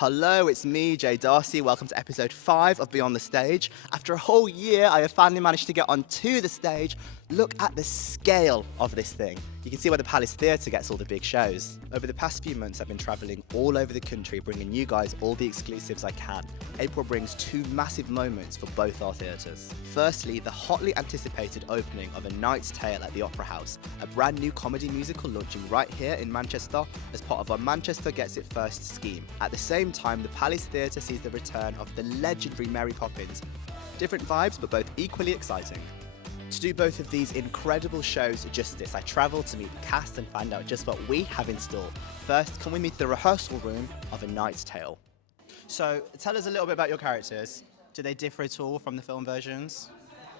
Hello, it's me, Jay Darcy. Welcome to episode 5 of Beyond the Stage. After a whole year, I have finally managed to get onto the stage. Look at the scale of this thing. You can see why the Palace Theatre gets all the big shows. Over the past few months, I've been travelling all over the country, bringing you guys all the exclusives I can. April brings 2 massive moments for both our theatres. Firstly, the hotly anticipated opening of A Knight's Tale at the Opera House, a brand new comedy musical launching right here in Manchester as part of our Manchester Gets It First scheme. At the same time, the Palace Theatre sees the return of the legendary Mary Poppins. Different vibes, but both equally exciting. To do both of these incredible shows justice, I travelled to meet the cast and find out just what we have in store. First, can we meet the rehearsal room of A Knight's Tale? So, tell us a little bit about your characters. Do they differ at all from the film versions?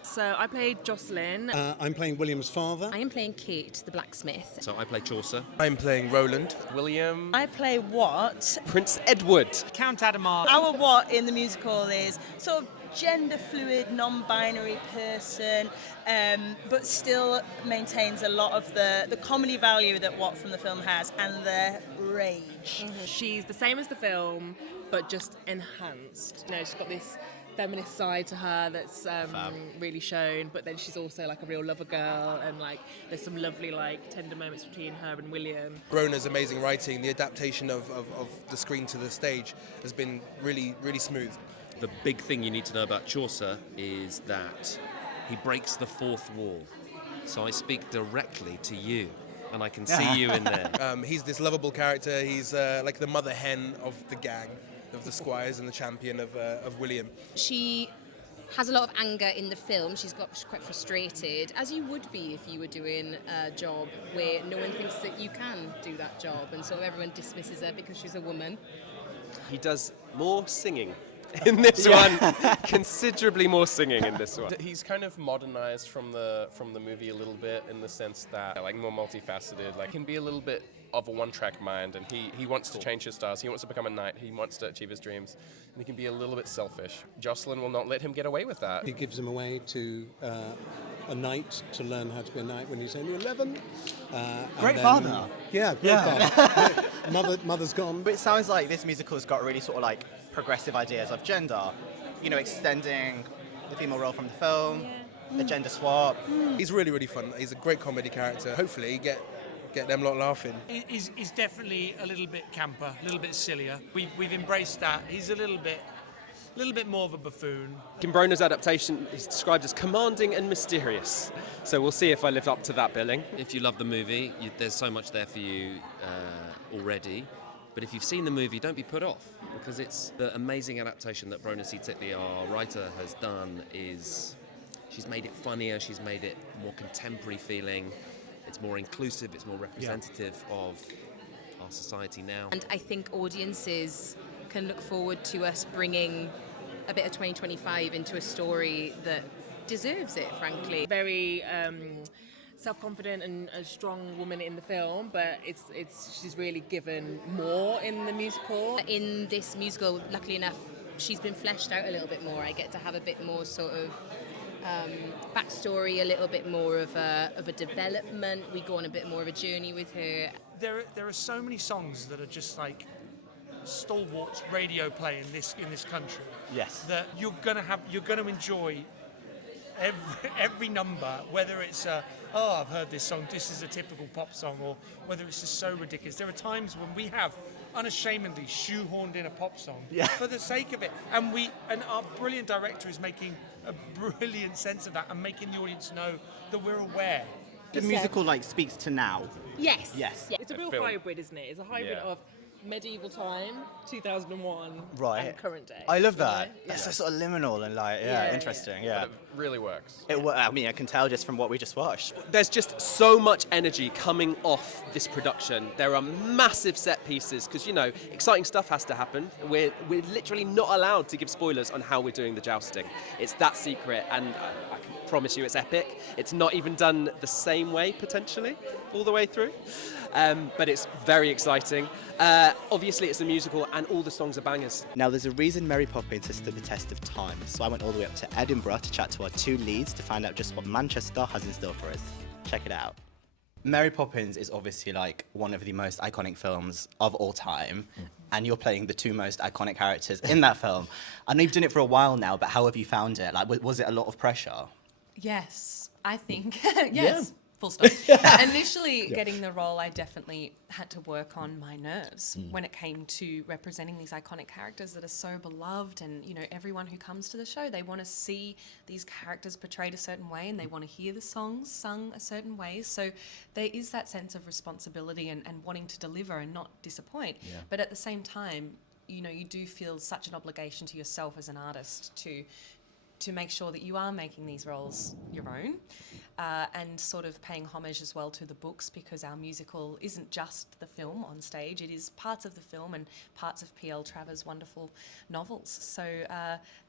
So I played Jocelyn. I'm playing William's father. I am playing Kate, the blacksmith. So I play Chaucer. I'm playing Roland. William. I play Wat. Prince Edward. Count Adamar. Our Wat in the musical is sort of gender fluid, non-binary person, but still maintains a lot of the comedy value that Wat from the film has and the rage. Mm-hmm. She's the same as the film, but just enhanced. You know, she's got this feminist side to her that's really shown, but then she's also like a real lover girl, and like there's some lovely like tender moments between her and William. Rona's amazing writing, the adaptation of the screen to the stage has been really, really smooth. The big thing you need to know about Chaucer is that he breaks the fourth wall. So I speak directly to you, and I can see you in there. He's this lovable character. He's like the mother hen of the gang, of the squires, and the champion of William. She has a lot of anger in the film. She's quite frustrated, as you would be if you were doing a job where no one thinks that you can do that job, and so everyone dismisses her because she's a woman. He does more singing in this one, considerably more singing in this one. He's kind of modernized from the movie a little bit, in the sense that like more multifaceted, like can be a little bit of a one-track mind, and he wants to change his stars. He wants to become a knight. He wants to achieve his dreams, and he can be a little bit selfish. Jocelyn will not let him get away with that. He gives him away to a knight to learn how to be a knight when he's only 11. Great father. Yeah, great father. Mother's gone. But it sounds like this musical's got really sort of like progressive ideas of gender, you know, extending the female role from the film, the gender swap. He's really, really fun. He's a great comedy character. Hopefully get them lot laughing. He's definitely a little bit camper, a little bit sillier. We've embraced that. He's a little bit more of a buffoon. Kimbrona's adaptation is described as commanding and mysterious. So we'll see if I live up to that billing. If you love the movie, there's so much there for you already. But if you've seen the movie, don't be put off, because it's the amazing adaptation that Brona Seatetli, our writer, has done. She's made it funnier, she's made it more contemporary feeling, it's more inclusive, it's more representative of our society now. And I think audiences can look forward to us bringing a bit of 2025 into a story that deserves it, frankly. Very self-confident and a strong woman in the film, but she's really given more in the musical. In this musical, luckily enough, she's been fleshed out a little bit more. I get to have a bit more sort of backstory, a little bit more of a development. We go on a bit more of a journey with her. There are so many songs that are just like stalwarts radio play in this country. Yes. That you're gonna enjoy every number, whether it's I've heard this song, this is a typical pop song, or whether it's just so ridiculous. There are times when we have unashamedly shoehorned in a pop song for the sake of it, and our brilliant director is making a brilliant sense of that and making the audience know that we're aware. The musical like speaks to now. Yes. Yes. Yeah. It's a real hybrid, isn't it? It's a hybrid of medieval time, 2001, and current day. I love that. That's so sort of liminal and like, interesting. Yeah. But it really works. I mean, I can tell just from what we just watched. There's just so much energy coming off this production. There are massive set pieces, because, you know, exciting stuff has to happen. We're literally not allowed to give spoilers on how we're doing the jousting. It's that secret, and I can promise you it's epic. It's not even done the same way, potentially, all the way through. But it's very exciting. Obviously, it's a musical, and all the songs are bangers. Now, there's a reason Mary Poppins has stood the test of time, so I went all the way up to Edinburgh to chat to our 2 leads to find out just what Manchester has in store for us. Check it out. Mary Poppins is obviously like one of the most iconic films of all time, and you're playing the two most iconic characters in that film. I know you've done it for a while now, but how have you found it? Like, was it a lot of pressure? Yes, I think. Yes. Full stop. Initially, getting the role, I definitely had to work on my nerves when it came to representing these iconic characters that are so beloved, and you know, everyone who comes to the show, they want to see these characters portrayed a certain way, and they want to hear the songs sung a certain way. So there is that sense of responsibility and wanting to deliver and not disappoint. But at the same time, you know, you do feel such an obligation to yourself as an artist to make sure that you are making these roles your own, and sort of paying homage as well to the books, because our musical isn't just the film on stage, it is parts of the film and parts of P.L. Travers' wonderful novels. So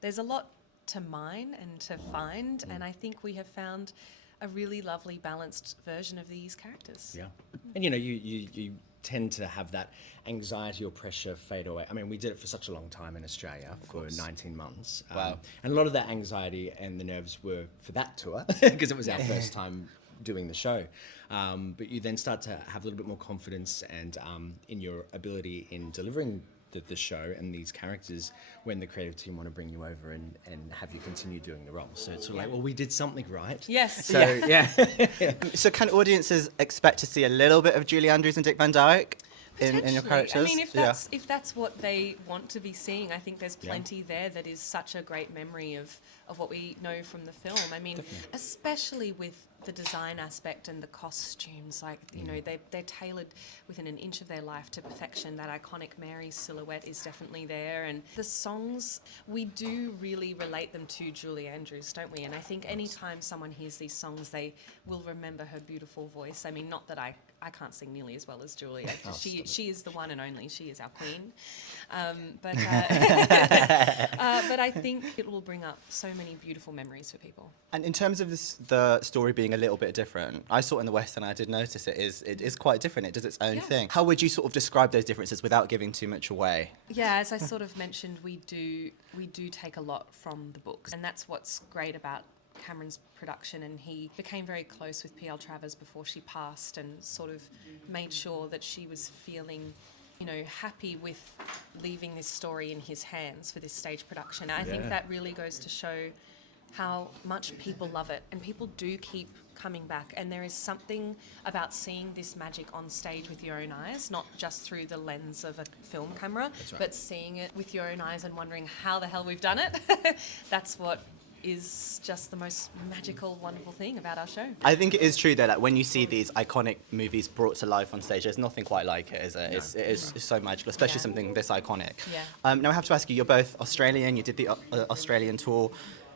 there's a lot to mine and to find, and I think we have found a really lovely balanced version of these characters. Yeah. And you know, you tend to have that anxiety or pressure fade away. I mean, we did it for such a long time in Australia, for 19 months. Wow. And a lot of that anxiety and the nerves were for that tour, because it was our first time doing the show. But you then start to have a little bit more confidence and in your ability in delivering the show and these characters when the creative team want to bring you over and have you continue doing the role. So it's sort of like, well, we did something right. Yes. So, yeah. So can audiences expect to see a little bit of Julie Andrews and Dick Van Dyke in your Potentially. characters? I mean, if that's what they want to be seeing, I think there's plenty there that is such a great memory of what we know from the film. I mean, especially with the design aspect and the costumes, like, you know, they're tailored within an inch of their life to perfection. That iconic Mary silhouette is definitely there, and the songs, we do really relate them to Julie Andrews, don't we? And I think anytime someone hears these songs, they will remember her beautiful voice. I mean, not that I can't sing nearly as well as Julie. She is the one and only. She is our queen. But I think it will bring up so many beautiful memories for people. And in terms of the story being a little bit different, I saw it in the West and I did notice it is quite different. It does its own thing. How would you sort of describe those differences without giving too much away? Yeah, as I sort of mentioned, we do take a lot from the books, and that's what's great about Cameron's production. And he became very close with P.L. Travers before she passed, and sort of made sure that she was feeling, you know, happy with leaving this story in his hands for this stage production. I think that really goes to show how much people love it, and people do keep coming back, and there is something about seeing this magic on stage with your own eyes, not just through the lens of a film camera, but seeing it with your own eyes and wondering how the hell we've done it. That's what is just the most magical, wonderful thing about our show. I think it is true though, that when you see these iconic movies brought to life on stage, there's nothing quite like it, is it? It is so magical, especially something this iconic. Now I have to ask you, you're both Australian, you did the Australian tour.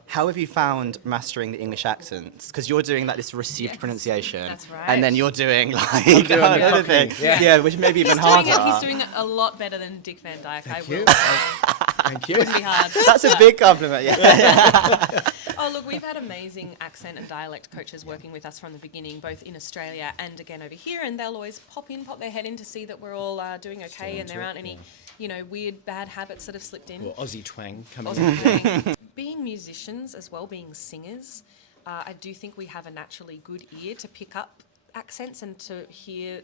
How have you found mastering the English accents? Because you're doing like this received pronunciation, that's right. and then you're doing like doing the another thing, Cockney, which may be even harder. He's doing it a lot better than Dick Van Dyke. Thank I will. you. Thank you. Wouldn't be hard. That's a big compliment. Yeah. Oh, look, we've had amazing accent and dialect coaches working with us from the beginning, both in Australia and again over here, and they'll always pop their head in to see that we're all doing okay and there aren't any, you know, weird bad habits that have slipped in. Or Aussie twang coming in. Aussie twang. Being musicians as well, being singers, I do think we have a naturally good ear to pick up accents and to hear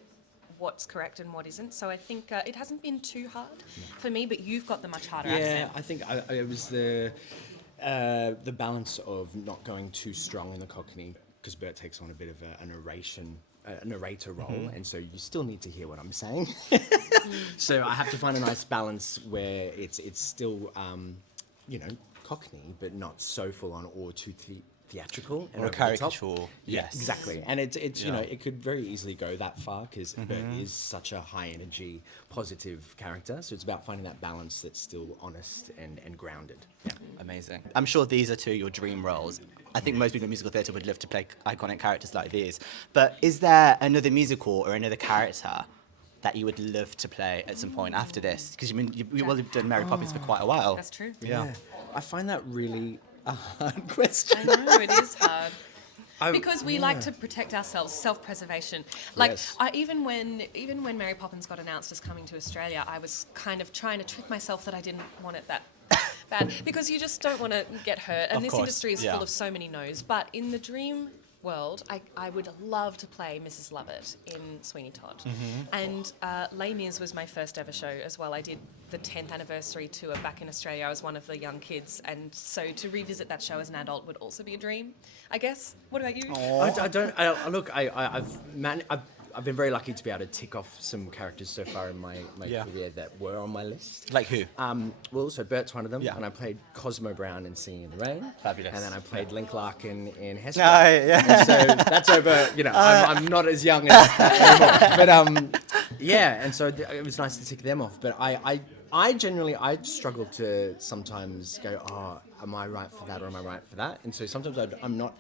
what's correct and what isn't. So I think it hasn't been too hard for me, but you've got the much harder accent. I think it was the balance of not going too strong in the Cockney, because Bert takes on a bit of a narrator role, and so you still need to hear what I'm saying. So I have to find a nice balance where it's still, you know, Cockney, but not so full on or too theatrical and Or a over the top. caricature. Yes, exactly. And it's you know, it could very easily go that far, because Bert is such a high energy, positive character. So it's about finding that balance that's still honest and grounded. Yeah. Amazing. I'm sure these are two of your dream roles. I think most people in musical theatre would love to play iconic characters like these. But is there another musical or another character that you would love to play at some point after this? Because you will have done Mary Poppins for quite a while. That's true. Yeah. I find that really a hard question. I know, it is hard. Because we like to protect ourselves, self-preservation. Like, Yes. even when Mary Poppins got announced as coming to Australia, I was kind of trying to trick myself that I didn't want it that bad, because you just don't want to get hurt. And Of this course, industry is full of so many no's. But in the dream world, I would love to play Mrs. Lovett in Sweeney Todd. And Les Mis was my first ever show as well. I did the 10th anniversary tour back in Australia. I was one of the young kids, and so to revisit that show as an adult would also be a dream, I guess. What about you? I've been very lucky to be able to tick off some characters so far in my career that were on my list. Like who? Well, so Bert's one of them, and I played Cosmo Brown in Singing in the Rain. Fabulous. And then I played Link Larkin in Hesper. Yeah. And so that's over, I'm not as young as that anymore. But and so it was nice to tick them off. But I genuinely struggle to sometimes go, oh, am I right for that or am I right for that? And so sometimes I'm not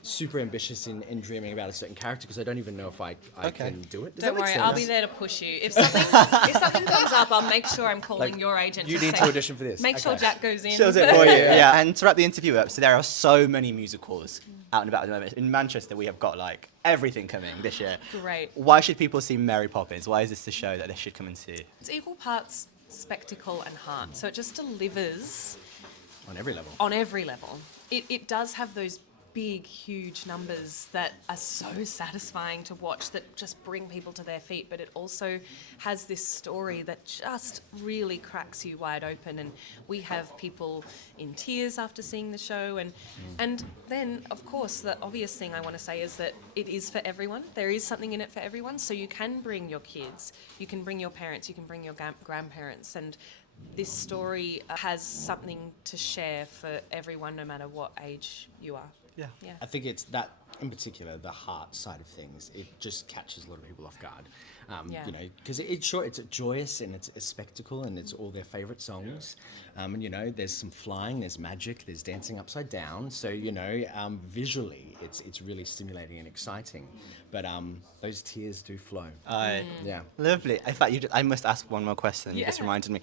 super ambitious in dreaming about a certain character because I don't even know if I can do it. Does Don't that make worry, sense? I'll be there to push you. If something comes up, I'll make sure I'm calling your agent. You to need say, to audition for this. Make sure Jack goes in. Shows it for you. Yeah. And to wrap the interview up, so there are so many musicals out and about at the moment. In Manchester, we have got like everything coming this year. Great. Why should people see Mary Poppins? Why is this the show that they should come and see? It's equal parts spectacle and heart, so it just delivers On every level. on every level. It does have those big, huge numbers that are so satisfying to watch, that just bring people to their feet, but it also has this story that just really cracks you wide open, and we have people in tears after seeing the show, and then of course the obvious thing I want to say is that it is for everyone. There is something in it for everyone, so you can bring your kids, you can bring your parents, you can bring your grandparents, and this story has something to share for everyone, no matter what age you are. Yeah. I think it's that, in particular, the heart side of things. It just catches a lot of people off guard. Because it's joyous and it's a spectacle and it's all their favourite songs. And there's some flying, there's magic, there's dancing upside down. So visually, it's really stimulating and exciting. But those tears do flow. Yeah. Lovely. In fact, I must ask one more question. You just reminded me.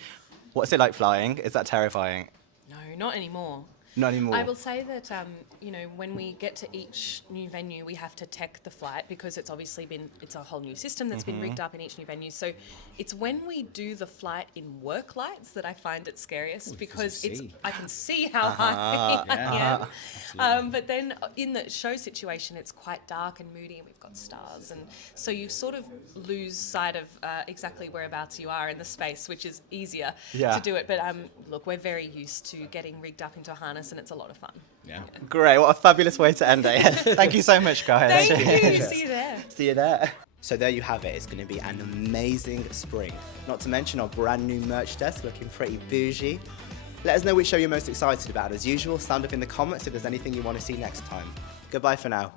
What's it like flying? Is that terrifying? No, not anymore. Not anymore. I will say that, when we get to each new venue, we have to tech the flight because it's obviously it's a whole new system that's been rigged up in each new venue. So it's when we do the flight in work lights that I find it scariest because I can see how high I am. But then in the show situation, it's quite dark and moody and we've got stars. And so you sort of lose sight of exactly whereabouts you are in the space, which is easier to do it. But look, we're very used to getting rigged up into a harness and it's a lot of fun. Yeah. Great. What a fabulous way to end it. Thank you so much, guys. Thank you. See you there. See you there. So there you have it. It's going to be an amazing spring. Not to mention our brand new merch desk looking pretty bougie. Let us know which show you're most excited about. As usual, sound up in the comments if there's anything you want to see next time. Goodbye for now.